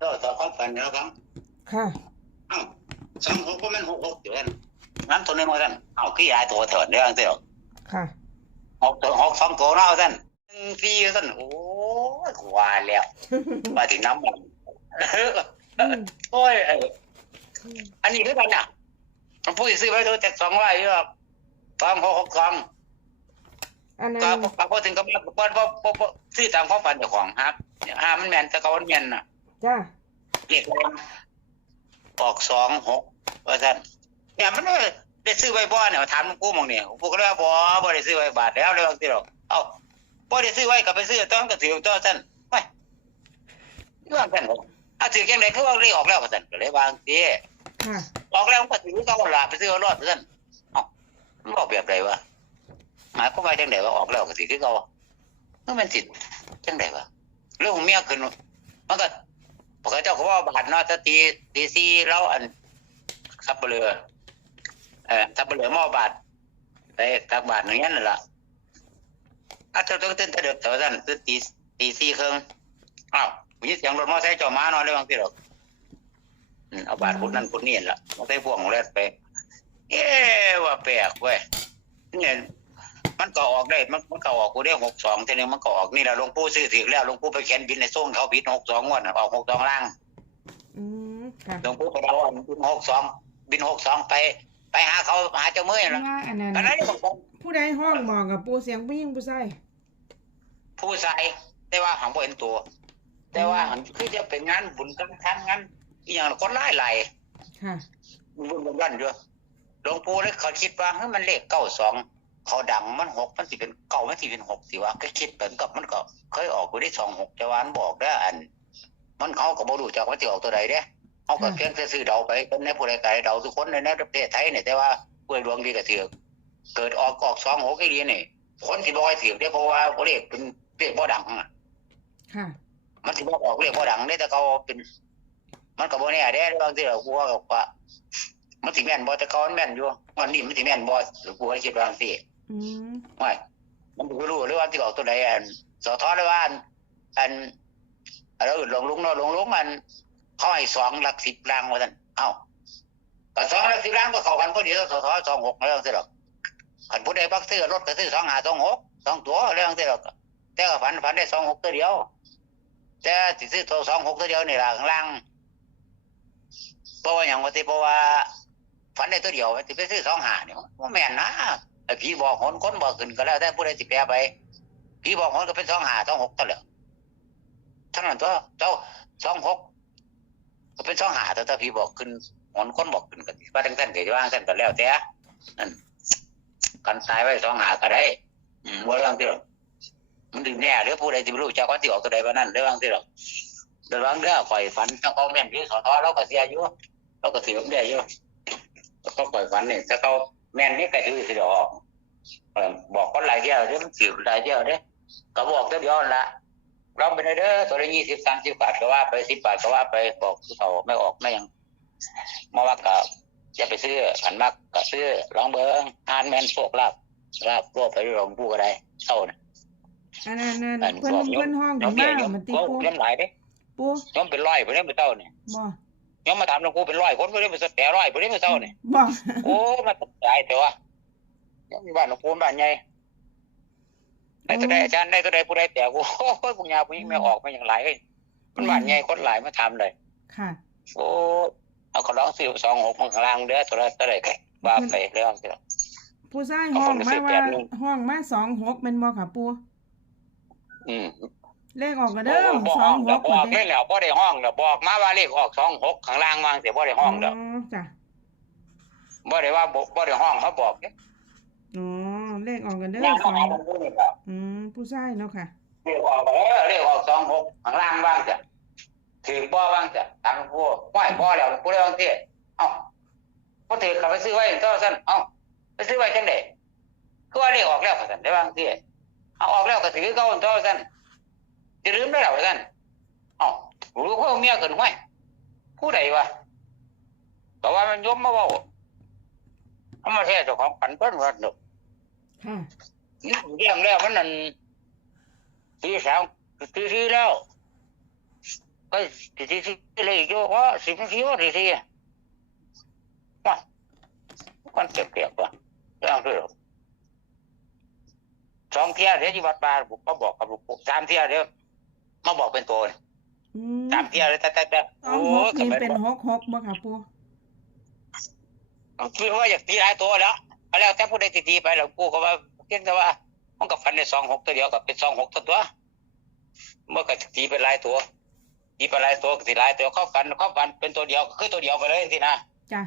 ก็ต่อความฝันแล้วครับค่ะ เอ้าสองหกก็มันหกหกอยู่นั่นงั้นตัวนึงว่าท่านเอ้าขี้ยายตัวเถิดเรื่องเดียวค่ะ หกตัวหกสองตัวเนาะท่านพี่ท่านโอ้ยกว่าแล้วมาถึงน้ำมันอืม โอ้ยเอออืมอันนี้ด้วยกันน่ะมันพูดซื้อไว้ตัวเจ็ดสองร้อยเยอะสองหกหกสอง อันนั้ก็นพอถึงก็มาพอพอพอพอซื้อตามความฝันเจ้าของครับห้ามันแม่นแต่เขามันแม่นน่ะ จ้าเรียกว่าออกสองหกว่าท่านเนี่ยมันได้ได้ซื้อไว้บ่เนี่ยถามหลวงปู่มองเนี่ยหลวงปู่ก็เลยว่าบ่บ่ได้ซื้อไว้บาทแล้วเลยบางทีหรอกเอ้าบ่ได้ซื้อไว้ก็ไปซื้อตอนก็ถือตัวท่านไม่เรื่องท่านบอกเอาถือจังไดคือว่าเลขออกแล้วว่าท่านก็เลยวางสิค่ะออกแล้วมันก็ถือเขาล่ะไปซื้อเอารอดท่านเอ้ามันบอกแบบใดวะหมายความว่าจังไดว่าออกแล้วก็ถือคือเขามันเป็นสิทธิ์จังไดวะเรื่องของเมียขึ้นมันก็ ปกติเจ้าก็ว่าบาทเนาะถ้าตีตีซีแล้วอันซับเปลือเออซับเปลือมอบาทไปตักบาทอย่างนั้นนั่นล่ะอาจจะต้องตื่นแต่เด็กแต่ว่าท่านตื่นตีตีซีเครึ่องอ้าวมีเสียงรถมอไซค์จอดมาเนาะเรื่องทีหรอกอืมเอาบาทพุทนั่นพุทนี่ล่ะมอเตอไซค์พ่วงของแรกไป เอ๊ว่าแปลกเว้ยเนี่ย มันก็ออกได้มันมันก็ออกกูได้หกสองทีนึงมันก็ออกนี่แหละหลวงปู่ซื้อถือแล้วหลวงปู่ไปเขียนบินในส่งเขาบินหกสองงวดน่ะออกหกสองล่างอืมค่ะหลวงปู่ไปเอาอันบินหกสองบินหกสองไป ไปหาเขาหาเจ้ามือนั่นล่ะว่าอันนั้นอันนั้นผมผู้ใดห้องบอกกับปูเสียงผู้หญิงผู้ชายผู้ชายแต่ว่าหังบ่เห็นตัว แต่ว่าหันคือจะเป็นงานบุญกันทันงานอีหยังคนไล่ไล่ค่ะบุญกันยันอยู่หลวงปู่เลยเขาคิดว่าเฮ้ยมันเลขเก้าสอง เขาดังมันหกมันสิเป็นเก้ามันสิเป็นหกสิวะก็คิดเหมือนกับมันก็เคยออกกูได้สองหกจะวาอันบอกได้ออัน มันเขาก็บ่รู้จักว่าจะออกตัวใดเด้เขาก็เพียงแต่ซื้อเดาไปเป็นในผู้ใดก็ได้เดาทุกคนในในประเทศไทยเนี่ยแต่ว่าเพื่อดวงดีก็ถือเกิดออกออกสองหกไอ้ดีนี่คนที่บอยถือได้เพราะว่าเลขเป็นเลขบ่ดังอะค่ะมันสิบอกออกเลขบ่ดังได้แต่เขาเป็น มันก็บ่แน่เด้บางทีเรากลัวกับว่ามันสิแม่นบ่แต่เขามันแม่นอยู่วันนี้มันสิแม่นบ่หรือกูก็คิดว่าจังซี่ อืมไม่มันบ่รู้หรือว่าที่ออกตัวใดอันสอทอเลยว่าอันอันอะไรอื่นลงลุงเนาะลงลุงมันเขาให้สองหลักสิบล้างว่าซั่นเอ้าก็สองหลักสิบล้างก็เข้ากันพอดีสอทอสองหกแล้วจังซี่หรอกคันผู้ใดบักซื้อรถก็ซื้อสองห้าสองหกสองตัวแล้วจังซี่หรอกแต่ก็ฝันฝันได้สองหกตัวเดียว แต่สิซื้อตัวสองหกตัวเดียวนี่ล่ะข้างล่างเพราะว่าอย่างว่าที่เพราะว่าฝันได้ตัวเดียวที่ไปซื้อสองหาเนี่ยว่าแม่นนะ ไอ้ผีบอกหนคนบอกขึ้นก็แล้วแต่ผู้ใดสิแปลไปผีบอกหนก็เป็นสองหาสองหกตัวเลยเท่านั้นตัวเจ้าสองหกก็เป็นสองหาแต่ถ้าผีบอกขึ้นหนคนบอกขึ้นก็ว่าทั้งท่านก็จะว่าทั้งท่านก็แล้วแต่นั่นกันตายไว้สองหาก็ได้ว่าเรื่องที่หรอกมันดึงแน่หรือผู้ใดที่ไม่รู้จักว่าที่ออกตัวใดว่านั่นเรื่องที่หรอกเดี๋ยวบางเรื่องข่อยฝันถ้าเขาแม่นที่สอทอเราก็เสียอยู่เราก็ถือผมได้อยู่เขาข่อยฝันเนี่ยถ้าเขา แม่นนี่ก็ถือสิดอกเออบอกคนหลายเดียวเด้อมันถือหลายเดียวเด้อก็บอกตัวเดียวนั่นละลองไปเลยเด้อตัวละยี่สิบสามสิบบาทก็ว่าไปสิบบาทก็ว่าไปบอกเขาไม่ออกไม่ยังมาว่าก็จะไปซื้อขันมากก็ซื้อลองเบิ้งทานแม่นโชคลาภลาบรวบไปหลวงปู่ก็ได้เท่านั้นอันนั้นนั่นอันเพิ่นบอกโยมเพิ่นห้องน้ถึองงเบี้มายโยมมันติก็ปูเลี้ยงหลายเด้ปูยอมเป็นร้อยไปเรื่อยไปเท่านี่บ่ ยอมมาถามหลวงปู่เป็นร้อยคนไปเรื่อยไปแต่ร้อยไปเรื่อยไปเท่านี่บ่โอ้มาตกใจแต่ว่ายังมีบ้านหลวงปู่บ้านใหญ่ได้ก็ได้อาจารย์ได้ก็ได้ผู้ใดแต่กูโอ้ยปุญญาผู้หญิงไม่ออกไม่อย่างไรเอ้ยมันบ้านใหญ่คนหลายมาทำเลยค่ะโอ้เอาเขาร้องสี่สองหกมันข้างล่างเด้อตัวละตัวใดก็ว่าไปเรื่องที่ผู้ชายเอาห้องคนมาสิบแปว่าดหนึ่งห้องมาสองหกเป็นบ่ค่ะปูอืม เลขออกก็บเด้อบอกสองหกบอกเด้ไม่แล้วบ่ได้ห้องแล้วบอกมาว่าเลขออกสองหกข้างล่างวางเสียบ่ได้ห้องแล้วจ้ะบ่ได้ว่าบ่บ่ได้ห้องเขาบอกเนี่ยอ๋อเลขออกกันเด้อย่างสมาองหาหลวงปู่นี่ครับอืมผู้ชายเนาะค่ะเรียกออกเออเรียกออกสองหกข้างล่างบ้างจ้ะถือบ่บ้างจ้ะตามผู้ไหวบ่แล้วผู้ใดบางทีเอ้าพอถือเขาไปซื้อไว้ก็สั่นเอ้าไปซื้อไว้จังได๋คือว่าเรียกออกแล้วสั่นได้บางทีเอาออกแล้วก็ถือเก่าตัวสั่น จะลืมได้แล้วสั่นเอ้ารู้ว่าเมียเกินห้วยผู้ใดวะแต่ว่ามันยมมาเว้าเอามาแท้เจ้าของปันเพิ่นว่าเด้อค่ะเรื่องแล้วมันนั่นตีสามตีสี่แล้วก็ก็ทีทีที่เลยอยู่ว่าสิบนาทีว่าทีทีว่ามันเก็บเก็บว่ะเรื่องเรื่องสองเที่ยเดี๋ยวที่วัดป่าผมก็บอกกับหลวงปู่สามเที่ยเดี๋ยว มาบอกเป็นตัวนี่อืมสามเที่ยเลยแต่แต่แต่สอโอ้งหกก็นี่ไม่เป็นบอกหกหกบ่ค่ะปูคือว่าอยากตีหลายตัวแล้วก็แล้วแต่ผู้ใดตีตีไปแล้วกูก็ว่าเพียงแต่ว่ามันก็ฟันในสองหกตัวเดียวกับเป็นสองหกตัวตัวเมื่อก็ตีไปหลายตัวตีไปหลายตัวก็ตีหลายตัวเข้าฟันเข้าฟันเป็นตัวเดียวก็คือตัวเดียวไปเลยสินะ จ้ะ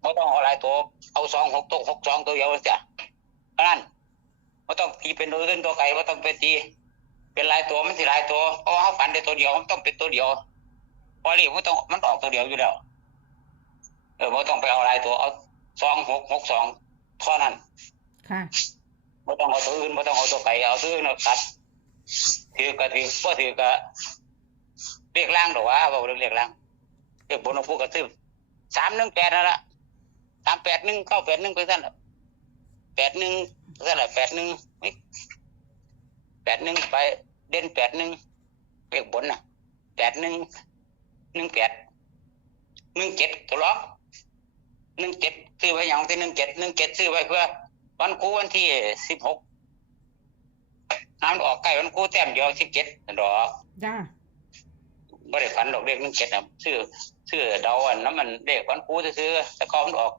ไม่ต้องเอาหลายตัวเอาสองหกตัวหกสองตัวเดียวจ้ะเพราะนั้นไม่ต้องตีเป็นตัวอื่นตัวไก่ไม่ต้องเป็นตี เป็นหลายตัวมันสิหลายตัวเพราะว่าเขาฟันได้ตัวเดียวมันต้องเป็นตัวเดียวเพราะนี่มันต้องมันออกตัวเดียวอยู่แล้วเออไม่ต้องไปเอาหลายตัวเอาสองหกหกสองเท่านั้นค่ะไม่ต้องเอาตัวอื่นไม่ต้องเอาตัวไก่เอาตัวอื่นเอาตัดถือกระถือก็ถือกระเรียกล่างหรอวะบอกเรื่องเรียกล่างเรียกบนเอาพูดกระตือสามหนึ่งแปดนั่นแหละสามแปดหนึ่งเก้าแปดหนึ่งไปสั้นน่ะแปดหนึ่งสั้นแหละแปดหนึ่งแป ดหนึ่งไปเด่นแปดหนึ่งเรียกบนน่ะแปดหนึ่งหนึ่งแปดหนึ่งเจ็ดตัวล็อกหนึ่งเจ็ดซื้อไว้อย่างที่หนึ่งเจ็ดหนึ่งเจ็ดซื้อไว้เพื่อ วันครูวันที่สิบหกน้ำออกใกล้วันครูแต้มเดียวสิบเจ็ดดอกจ้าไม่ได้ฝันดอกเลขหนึ่งเจ็ดนะซื้อซื้อเดาอันน้ำมันเลขวันครูซื้อๆแต่ก็มันออก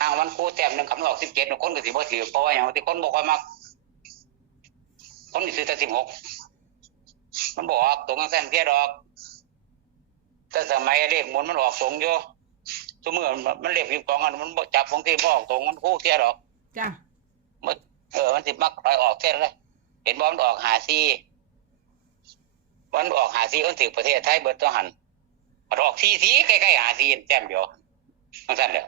ทางวันครูแต้มหนึ่งคำนออกสิบเจ็ดคนก็สิบ่ถือเพราะว่าอย่างที่คนบอกว่ามัก คนที่ซื้อแต่สิบหกมันบอกว่าตรงกันแสนเทียดอก แต่สมัยเลขหมุนมันออกตรงอยู่สมมติมันเลขพิมพ์กองอันมันบ่จับบางทีบออกตรงมันครูเทียดอกจ้ามันเออมันสิมักลอยออกเท่เลยเห็นว่ามันออกหาซีวันออกหาซีคนถือประเทศไทยเบิดตัวหันมันออกซีซีใกล้ๆหาซีแต้มเดียวทั้งสั้นเดียว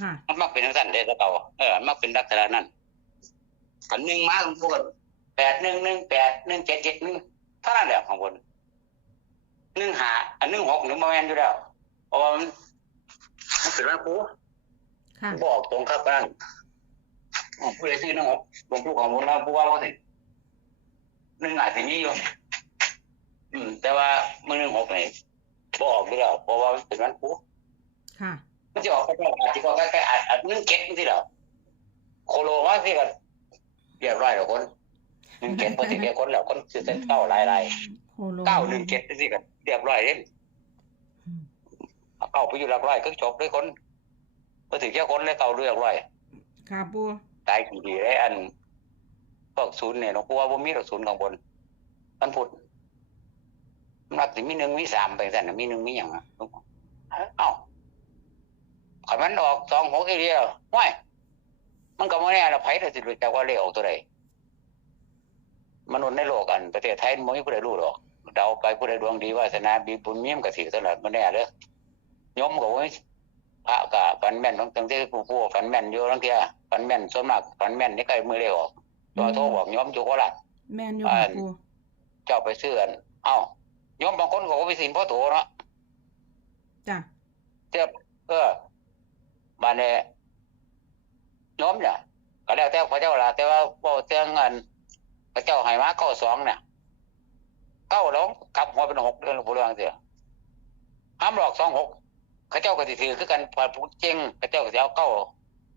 ค่ะมันมักเป็นทั้งสั้นเดียวเก่าเออมันมักเป็นลักษณะนั้นขันหนึ่งมาของพวก แปดหนึ่งหนึ่งแปดหนึ่งเจ็ดเจ็ดหนึ่งเท่านั้นแหละของคนหนึ่งหาอันหนึ่งหกหนึ่งมาแมนอยู่แล้วเพราะว่ามันมันเป็นวันครูค่ะบอกตรงครับบ้านอ๋อผู้ใดซื้อนะครับหลวงปู่ของผมนะผู้ว่าว่าสิหนึ่งอาจจะมีอยู่อืม แต่ว่ามือหนึ่งหกนี่บอกอยู่แล้วเพราะว่ามันเป็นวันครูค่ะมันจะออกใกล้ๆอาจจะก็ใกล้ๆอาจอาจหนึ่งเก็ดนี่สิแล้วโคโลว่าสิกันเรียบร้อยแล้วคน หนึ่งเก็ดพอสิเรียกคนแล้วคนซื้อเส้นเก้าลายลายโคโลเก้าหนึ่งเก็ดนี่สิกันเรียบร้อยเล่นเอาเก้าไปอยู่หลักร้อยก็จบด้วยคนพอถึงแค่คนเลยเก้าเรียบร้อยค่ะปูตายกี่ดีได้อันพวกศูนย์เนี่ยหลวงปู่ว่าบ่มีหรอกศูนย์ข้างบนมันพุดมันนับถึงมีหนึ่งมีสามไปสั่นน่ะมีหนึ่งมีอย่างอะหลวงปู่เอ้าขันมันออกสองหกอีเดียวว้ายมันก็ไม่แน่ละไผเราสิรู้จักว่าเลขออกตัวใด มนุษย์ในโลกกันประเทศไทยมันไม่มีผู้ใดรู้หรอกเดาไปผู้ใดดวงดีวาสนาบีบุญมีมกระถือตลอดมันแน่เลยยมก็โอ้ยพระกะฝันแม่นบางตั้งที่ผู้ผู้ฝันแม่นอยู่ทั้งเที่ยฝันแม่นส่วนมากฝันแม่นนี่ใกล้มือเลขออกตัวโทรบอกยมจุกว่าละแมนอยู่ค่ะปูเจ้าไปซื้ออันเอ้าโยมบางคนก็บ่ไปสินพ่อโตเนาะจ้าเทียบเออมาเนี่ยโยมเนี่ยก็แล้วแต่พระเจ้าละแต่ว่าบ่เตียงเงิน พระเจ้าให้มาเก้าสองเนี่ยเก้าแล้วกลับหัวเป็นหกเดือนหลวงปู่เรืองเสียห้ามหลอกสองหกเขาเจ้าก็สิถือคือกันพอผู้เจงเขาเจ้าก็สิเอาเก้า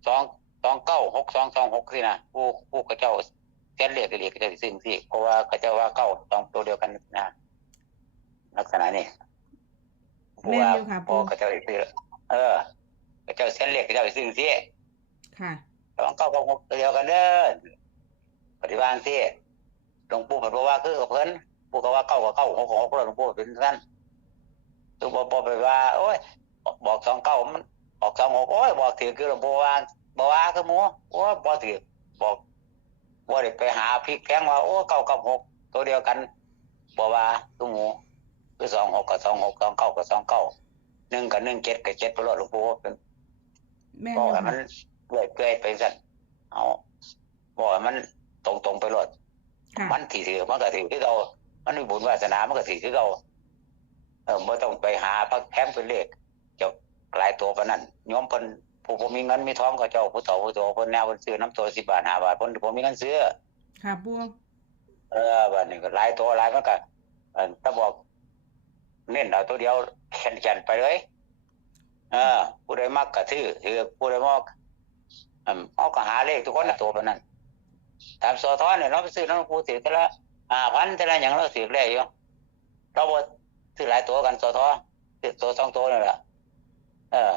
สองสองเก้าหกสองสองหกสินะผู้ผู้เขาเจ้าเส้นเรียกก็เรียกเขาเจ้าสิซึ่งสิเพราะว่าเขาเจ้าว่าเก้าสองตัวเดียวกันนะลักษณะนี้แม่นอยู่ค่ะพอปู่เขาเจ้าสิซื้อเออเขาเจ้าเส้นเรียกเขาเจ้าสิซึ่งสิค่ะสองเก้าหกหกตัวเดียวกันเด้อปฏิบัติสิ หลวงปู่เพิ่นบอกว่าคือกับเพิ่นปู่ก็ว่าเก้ากับเก้าหกกับหกแล้วหลวงปู่เป็นสั้นหลวงปู่ไปว่า โอ้ย บอกสองเก้ามันออกสองหกโอ้ยบอกถือคือหลวงปู่ว่าบอกว่าคือหมูโอ้ยบอกถือบอกว่าเด็ไปหาพริกแพงว่าโอ้เก้ากับหกตัวเดียวกันบอกว่าคือหมูคือสองหกกับสองหกสองเก้ากับสองเก้าหนึ่งกับหนึ่งเจ็ดกับเจ็ดตัวรอดหลวงปู่เป็นแมนบออกยู่ให้มันค่ะเลื่อยเปื่อยไปสั่นเอาบอกให้มันตรงตรงๆไปรอดค่ะ มันถือถือมันก็ถือที่เรามันมีบุญวาสนามันก็ถือที่เราเออไม่ต้องไปหาพักแคมเป็นเลขเจ้าหลายตัวปานนั้นโยมเพิ่นผู้ผมมีเงินมีทองก็เจ้าผู้เฒ่าผู้โตเพิ่นแนวเพิ่นซื้อน้ำตัวสิบบาทห้าบาทเพิ่นผมมีเงินซื้อค่ะปูเออบัดนี้ก็หลายตัวหลายมันก็เออถ้าบอกเน้นเอาตัวเดียวแขนแขนๆไปเลยเออผู้ใดมักกระทือถือผู้ใดมักอืมเอาก็หาเลขทุกคนนะตัวแบบนั้น ตามโซทอนเนี่ยเราไปซื้อน้ำปูถือแต่ละอ่าพันแต่ละอย่างเราถือได้อยู่เราบ่ซื้อหลายตัวกันโซทอซื้อตัวสองตัวนี่แหละเออ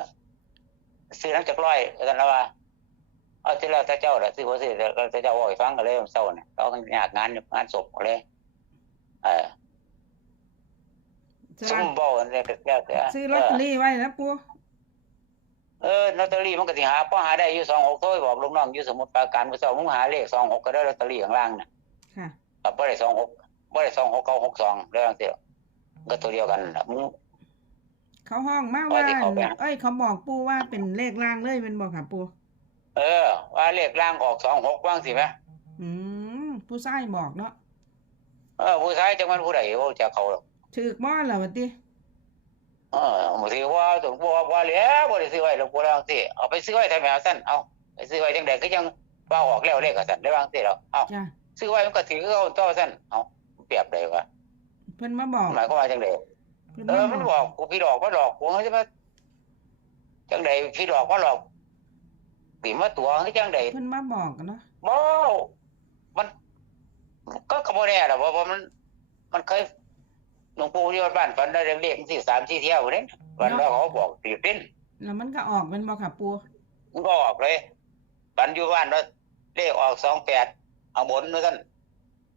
ซื้อน้ำจากร้อยกันแล้วว่าเอาที่เราแต่เจ้าแหละซื้อบ่ซื้อแต่เราแต่เจ้าบอกให้ฟังกันเลยมันเศร้าเนี่ยเราต้องอยากงานงานศพกันเลย เออสซุ่ลากมบอกกันเลยก็แล้วแต่ซื้อลอตเตอรี่ไว้นะปู เออลอตเตอรี่มันก็สิหาพอหาได้อยู่สองหกตัวบอกลูกน้องอยู่สมุทรปราการไปเศร้ามึงหาเลขสองหกก็ได้ลอตเตอรี่ข้างล่างน่ะค่ะก็บ่ได้สองหกบ่ได้สองหกเก้าหกสองได้บางทีก็ตัวเดียวกันน่ะมึง เขาห้องมาว่า ว่าที่เขาไปเอ้ย เขาบอกปูว่าเป็นเลขล่างเลยเป็นบอกค่ะปูเออ ว่าเลขล่างออกสองหกบ้างสิไหมอืมผู้ชายบอกเนาะเออผู้ชายจังมันผู้ใดโอ้จะเขาหรอกถือกบ่ล่ะวัดติ เออบางทีว่าถึงว่าว่าแล้วบ่ได้ซื้อไว้หลวงปู่แล้วสิเอาไปซื้อไว้ทำไมเอาสั้นเอาไปซื้อไว้จังไดก็ยังว่าออกแล้วเลขก็สั้นได้บางสิแล้วเอาจ้ะซื้อไว้มันก็ถือเอาต่อสั้นเอาเปรียบได้ว่าเพิ่นมาบอกหมายความว่าจังไดเพิ่นเอมาอมันบบออกกกูพี่ดอกว่าหลอกกูใช่ไหมจังไดพี่ดอกว่าหลอกปีมาตัวคือจังไดเพิ่นมาบอกกันเนาะบ่มันก็ขโมยแน่หรอกเพราะว่ามัน มันเคย หลวงปู่ที่วัดบ้านฝันได้เรียกที่สามที่เที่ยวเนี่ยวันแล้วเขาบอกตีเป็นแล้วมันก็ออกเป็นบอกค่ะปูมันก็ออกเลยฝันอยู่บ้านว่าเลขออกสองแปดเอาบนด้วยกัน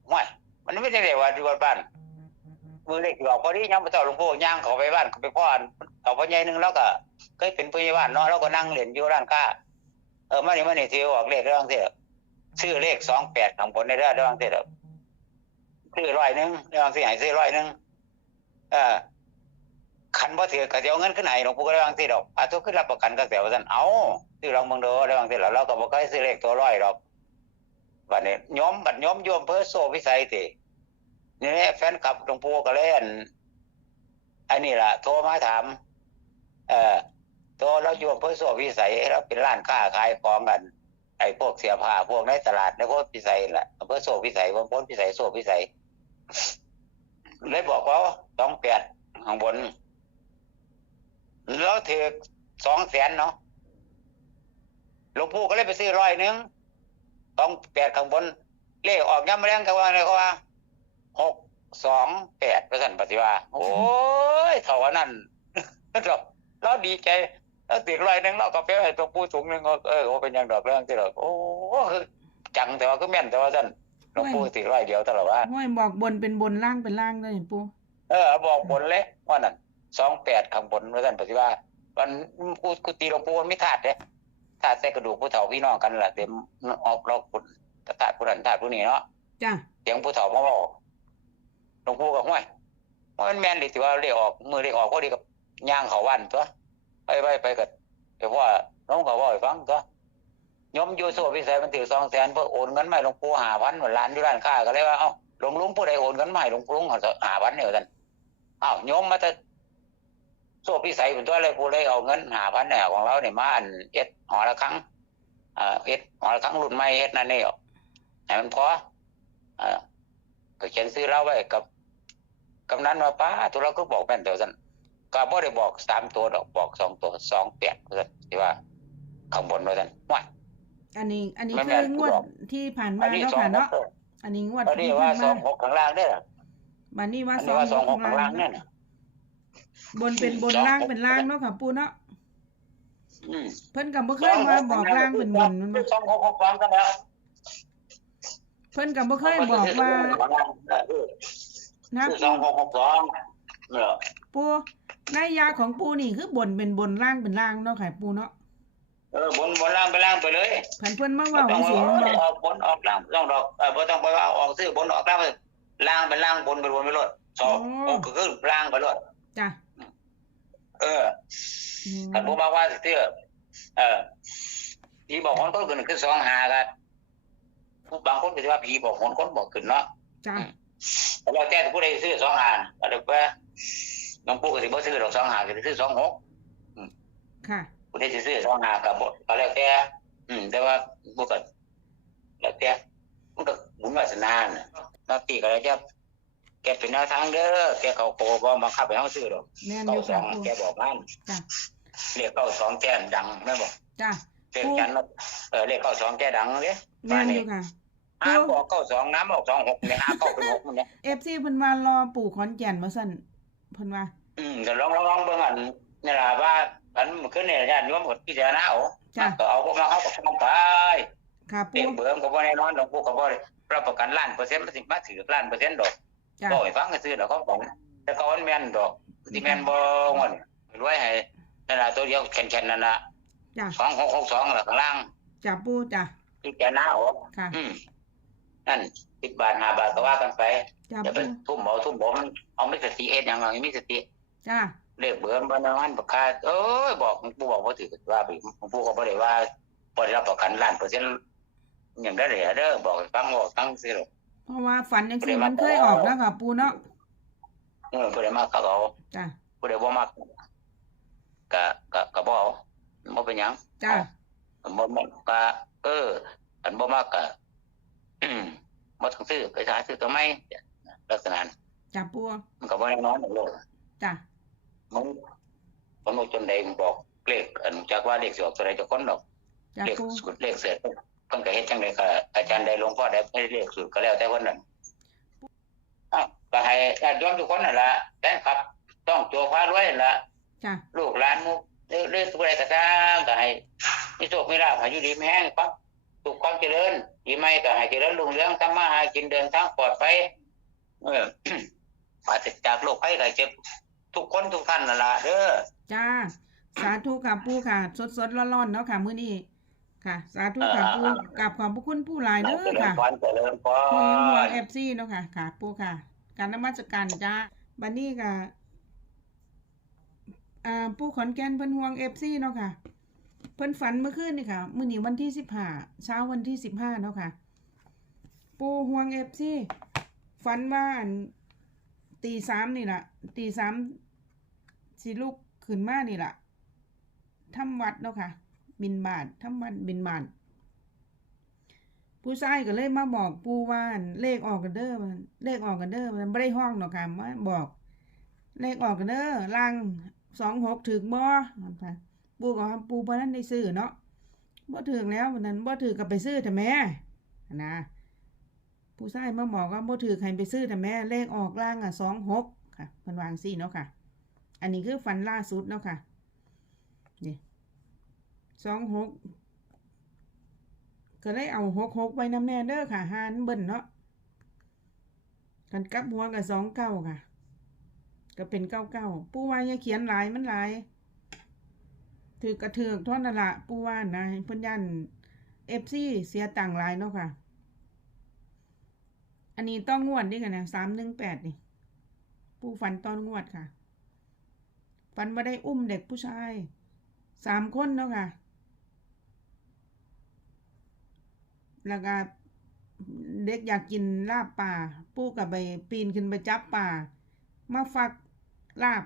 ห่วยมันไม่ได้เรียกว่าที่วัดบ้านมือเลขที่ออกพอดียังไปต่อหลวงปู่ย่างเขาไปบ้านเขาไปพ่ออันเขาพ่อใหญ่หนึงแล้วก็เคยเป็นผู้ใหญ่บ้านเนาะแล้วก็นั่งเล่นอยู่ร้านค้าเออมานี่มานี่ที่ออกเลขเรื่องเสียชื่อเลขสองแปดข้างบนในเรื่องเรื่องเสียซื้อร้อยหนึงเรื่องเสียให้ซื้อร้อยหนึงเออคันบ่ถือก็สิเอาเงินขึ้นให้หลวงปู่ก็ได้บางทีดอกอาทุกขึ้นรับประกันก็เสียว่าซั่นเอาซื้อลองเบิ่งเด้อได้บางทีแล้วเราก็บ่เคยซื้อเลขตัวร้อยดอกบัดนี้โยมบัดโยมโยมเพื่อโซวิสัยตินี่แหละแฟนคลับหลวงปู่ก็เลยอันอันนี้ล่ะโทรมาถาม เอ่อตัวเราอยู่อำเภอโซวิสัยเราเป็นร้านค้าขายของกัน ไอ้พวกเสียผ้าพวกในตลาดในพวกพิสัยแหละอำเภอโซวิสัยบนพ้นพิสัยโซวิสัยเลยบอกว่า สองแปดข้างบน แล้วถือสองแสนเนาะหลวงปู่ก็เลยไปซื้อร้อยหนึ่งสองแปดข้างบน เลขออกย้ำแรงกันว่าอะไรเขาว่าหกสองแปดเปอร์เซ็นต์ปฏิว่าโอ้ยเท่านั้นเราเราดีใจเราติดร้อยหนึ่งเราก็ไปให้ตัวปู่ถุงหนึ่งเออว่าเป็นอย่างดอกเรื่องที่เราโอ้คือจังแต่ว่าก็แม่นแต่ว่าท่านหลวงปู่ติดร้อยเดียวตลอดว่าห้วยบอกบนเป็นบนล่างเป็นล่างเลยปู เออบอกบนเลยว่านั่นสองแปดข้างบนว่าท่านปฏิว่าวันกูกูตีหลวงปู่มันไม่ถาดเลยถาดใส่กระดูกผู้เฒ่าพี่น้องกันแหละเต็มออกลอกคุณถาดผู้นั้นถาดผู้นี้เนาะจ้ะเสียงผู้เฒ่ามาบอกหลวงปู่ก็ห้วยว่ามันแม่นดีที่ว่าเรียกออกมือเรียกออกก็ดีกับย่างเขาวันตัวไปไปไปกับเดี๋ยวว่าน้องเขาบอกให้ฟังตัวโยมอยู่โซพิเศษมันถือสองแสนเพื่อโอนเงินมาให้หลวงปู่หาพันล้านอยู่ร้านค้าก็เลยว่าเอ้าหลวงลุงผู้ใดโอนเงินมาให้หลวงปู่เขาหาพันเนี่ยท่าน อ้าวโยมมาแต่โซพิสัยเป็นตัวอะไรกูเลยเอาเงินหาพันเนี่ยของเราเนี่ยมาอันเอ็ดหอละครั้งอ่าเอ็ดหอละครั้งรุ่นใหม่เอ็ดนั่นนี่เอาให้มันพออ่าก็เขียนซื้อเราไว้กับกำนันว่าป้าตัวเราก็บอกแม่นเดียวสันก็บ่ได้บอกสามตัวดอกบอกสองตัวสองแปดสันที่ว่าข้างบนว่าสันว่าอันนี้ อันนี้ไม่คืแม่อนงวดบอกที่ผ่านอัมานนี้เนาะสองค่ะหเนาะกอันนี้งวดอันนี้ที่ว่าผ่านสอมางหกข้างล่างเนี่ย บันนี้ว่าอันสนี้องว่าสองหหกกข้าข้างงล่าล่างงเนี่ยนะบนเป็นบนสองล่างหกเป็นล่างเนาะค่ะปูเนาะอืมเพิ่นก็บ่เคยมาบอกล่างเป็นบนมันบ่สองหกหกสองกันแล้วเพิ่นก็บ่เคยบอกว่านะสองหกหกสองเนี่ยปูในยาของปูนี่คือบนเป็นบนล่างเป็นล่างเนาะค่ะปูเนาะเออบนบนล่างไปล่างไปเลยผันเพิ่นมาบ่เว้าต้องเสียงว่าบ่ ออกบนออกล่างต้องดอกเออบ่ต้องไปว่าออกซื้อบนออกล่างไป ล่างไปล่างบนไปบนไปรถสองก็คือล่างไปรถจ้ะเอออืมท่านผู้บอกว่าสิเตื้อเออผีบอกคนก็ขึ้นขึ้นสองหากันผู้บางคนก็สิว่าผีบอกคนคนบอกขึ้นเนาะจ้ะแต่ว่าแต่ผู้ใดซื้อสองหาก็เดี๋ยวว่าน้องปู่ก็สิบ่ซื้อดอกสองหาก็สิซื้อสองหกค่ะผู้ใดสิซื้อสองหาก็บ่ก็แล้วแต่อืม แต่ว่าบ่ก็แล้วแต่มันก็บุญวาสนาน่ะ นาตีก็แล้วจะแกเป็นแนวทางเด้อแกเขาโกบ่บังคับให้เฮาซื้อดอกแม่นอเก้ายู่สอค่ะงปูแกบอกงานจ้ะเรียกเก้าสองแกดังแม่นบอกจ้ะเรียกกันแล้วเออเรียกเก้าสองแกดังเด้แม่นอยู่ค่ะห้าบอกเก้าสองน้ำบอกสองหกเนี่ยห้าเก้าเป็นหกมันเนี่ยเอฟซีเพิ่นว่ารอปู่ขอนแก่นมาสั่นเพิ่นว่าอืมก็ลองลองลองเบิ่งอันนี่ล่ะว่าอันมันขึ้นเนี่ยญาติโยมก็พิจารณาเอาจ้ะก็เอาพวกมาเขาก็ต้องไปค่ะเด็ปู่กเบิ่มก็บ่แน่นอนหลวงปู่ก็บ่ได้ รับประกันล้านเปอร์เซ็นต์มันสิมาถือล้านเปอร์เซ็นต์ดอกจ้ะบ่ให้ฟังก็ซื้อดอกเขาบอกแต่ก็มันแม่นดอกที่แม่นบ่งอนรวยให้นั่นล่ะตัวเดียวแข็งๆนั่นล่ะจ้ะ2662ล่ะข้างล่างจ้ะปู่จ้ะพิจารณาเอาค่ะอืมนั่น10บาท5บาทก็ว่ากันไปจ้ะอย่าไปปู่ทุ่มเอาทุ่มบ่มันเอาไม่สติเฮ็ดหยังเอามีสติ จ้ะเลขเบอร์บ้านนั้นประกาศเอ้ยบอกปู่บอกว่าถือว่าไปปู่ก็บ่ได้ว่าบ่ได้รับประกันล้านเปอร์เซ็นต์ อย่างได้เลยเด้อบอกให้ฟังบอกตั้งสิหรอกเพราะว่าฝันจังซี่มันเคยออกแล้วค่ะปู่เนาะเออบ่ได้มากก็เอาจ้ะบ่ได้บ่มากก็ก็ก็บ่เอาบ่เป็นหยังจ้ะบ่มากก็เอออันบ่มากก็อืมบ่ต้องซื้อไปหาซื้อตัวใหม่ลักษณะนั้นจ้ะปู่มันก็บ่แน่นอนโลกจ้ะมันมันบ่จนใดบอกเลขอันจากว่าเลขสิออกตัวใดจะคนดอกจ้ะเลขปู่สูตรเลขเสร็จ เพิ่นก็เฮ็ดจังไดก็อาจารย์ใดหลวงพ่อใดให้เลขสูตรก็แล้วแต่คนนั้นอ้าวก็ให้ญาติโยมทุกคนนั่นล่ะแฟนคลับ ต้องโจฟ้ารวยนั่นล่ะจ้ะลูกหลานหมู่เรื่อยๆทุกอะไรก็ตามก็ให้มีโชคมีลาภให้อยู่ดีมีแห้งปั๊บสุขความเจริญปีใหม่ก็ให้เจริญรุ่งเรืองทำมาหากินเดินทางปลอดภัยเออปราศจากโรคภัยไข้เจ็บทุกคนทุกท่านนั่นล่ะเด้อจ้า สาธุค่ะปู่ค่ะ สดๆร้อนๆเนาะค่ะมื้อนี้ ค่ะ สาธุค่ะปู่กราบขอบพระคุณผู้หลายเด้อเจริญค่ะพรเจริญพห่วงห่วงรเอฟซีเนาะค่ะ ค่ะปู่ค่ะ การนมัสการจ้าบัดนี้ก็อ่าปู่ขอนแก่นเพิ่นห่วงเอฟซีเนาะค่ะ เพิ่นฝันเมื่อคืนนี่ค่ะ มื้อนี้วันที่สิบห้าเช้าวันที่สิบห้าเนาะค่ะ ปู่ห่วงเอฟซีฝันว่าอันตีสามนี่ล่ะตีสามสิลูกขึ้นมานี่ล่ะทำวัดเนาะค่ะ บินบาททำวัดบินบาทผู้ชายก็เลยมาบอกปูว่านเลขออกกันเด้อมันเลขออกกันเด้อมันไม่ได้ห้องหรอกค่ะมาบอก เลขออกกันเด้อลังสองหกถึงบ่ค่ะปูก็ว่าปู่บ่นั้นได้ซื้อเนาะบ่ถึงแล้ววันนั้นบ่ถือก็ไปซื้อแต่แม่นะผู้ชายมาบอกว่าบ่ถือใครไปซื้อแต่แม่เลขออกล่างอะสองหกค่ะเพิ่นวางซี่เนาะค่ะ อันนี้คือฝันล่าสุดเนาะค่ะ สองหกก็ได้เอาหกหกไว้น้ำแน่เด้อค่ะหานเบิ่นเนาะกันกับหัวกับสองเก้าค่ะ ก็เป็นเก้าเก้าปูว่าอย่าเขียนหลายมันหลายถือกระเถือกท่านั้นละปูว่านะเพิ่นยันเอฟซีเสียตังหลายเนาะค่ะ อันนี้ต้องงวดนี่กันนะสามหนึ่งแปดนี่ปูฟันตอนงวดค่ะ ฟันมาได้อุ้มเด็กผู้ชายสามคนเนาะค่ะ แล้วก็เด็กอยากกินลาบป่า ปู่กับไปปีนขึ้นไปจับป่า มาฟักลาบ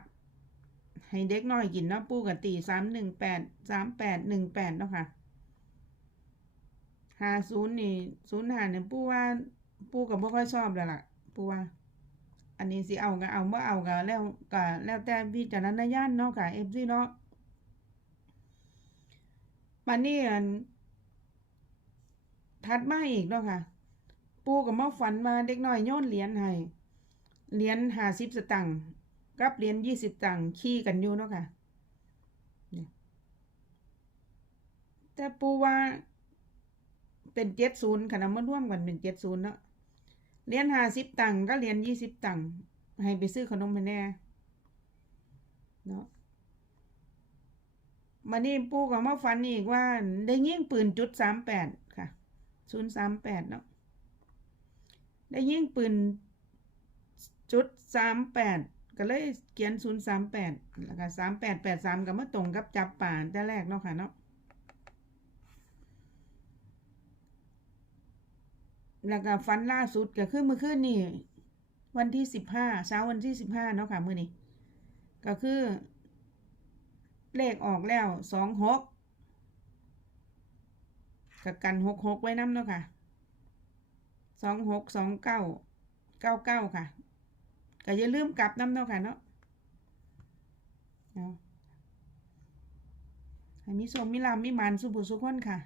ให้เด็กน้อยกินเนาะปู่กับตีสามหนึ่งแปดสามแปดหนึ่งแปดเนาะค่ะหาศูนย์นี่ศูนย์หาเนี่ยปู่ว่าปู่กับบ่ค่อยชอบแล้วล่ะ ปู่ว่า อันนี้สิเอาก็เอาบ่อเอาก็แล้วก็แล้วแต่วิจารณญาณเนาะค่ะเอฟซีเนาะปันนี้อัน ถัดมาอีกเนาะค่ะ ปูกับมาฝันมาเด็กน้อยโยนเหรียญให้เหรียญห้าสิบสตังค์กับเหรียญยี่สิบตังค์ขี้กันอยู่เนาะค่ะเนี่ยแต่ปูว่าเป็นเจ็ดศูนย์ขนาดมาร่วมกันเป็นเจ็ดศูนย์เนาะเหรียญห้าสิบตังค์ก็เหรียญยี่สิบตังค์ให้ไปซื้อขนมให้แน่เนาะมานี่ปูกับมาฝันอีกว่าได้ยิงปืนจุดสามแปด ศูนย์สามแปดเนาะได้ยิงปืนจุดสามแปดก็เลยเขียนศูนย์สามแปดแล้วก็สามแปดแปดสามก็มาตรงกับจับป่าแต่แรกเนาะค่ะเนาะแล้วก็ฟันล่าสุดก็คือเมื่อคืนนี่ วันที่สิบห้าเช้าวันที่สิบห้าเนาะค่ะ มื่อนี้ก็คือ เลขออกแล้วสองหก กับกันหกหกไว้น้ำเนาะค่ะสองหกสองเก้าเก้าเก้าค่ะก็อย่าลืมกลับน้ำเนาะค่ะเนาะเอาให้มีโสมมีลามมีมันสุบุสุขคนค่ะ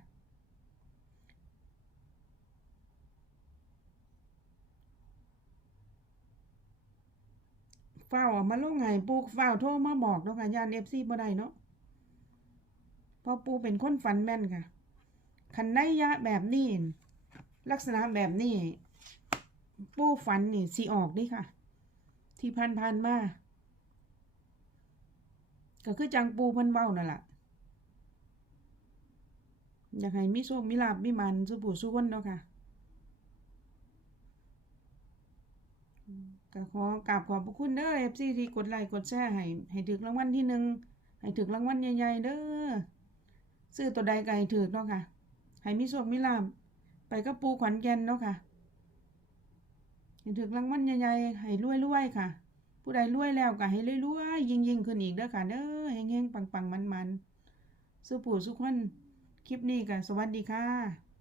เฝ้าออกมาลงไงปูเฝ้าโทรมาบอกเนาะค่ะยานเอฟซีบ่ได้เนาะพราะปูเป็นคนฝันแม่นค่ะ คันไดยะแบบนี้ ลักษณะแบบนี้ปูฝันนี่สีออกนี่ค่ะ ที่พันพันมาก็คือจังปูพันเว้านั่นแหละอยากให้มีโชคมีลาบมีมันสุบุสุคนเนาะค่ะก็ขอกราบขอบพระคุณเด้อ FC ที่กดไลค์กดแชร์ให้ให้ถึกรางวัลที่หนึ่งให้ถึกรางวัลใหญ่ๆเด้อซื้อตัวใดก็ให้ถึกเนาะค่ะ ให้มีโชคมีลามไปก็ปูขวัญแก่นเนาะค่ะเห้ถึงรางวัลใหญ่ๆให้รวยๆค่ะ ผู้ใดรวยแล้วก็ให้รวยๆยิ่งๆขึ้นอีกเด้อค่ะเด้อเฮงๆปังๆมันๆสู้ปู่สู้คนคลิปนี้ก็สวัสดีค่ะ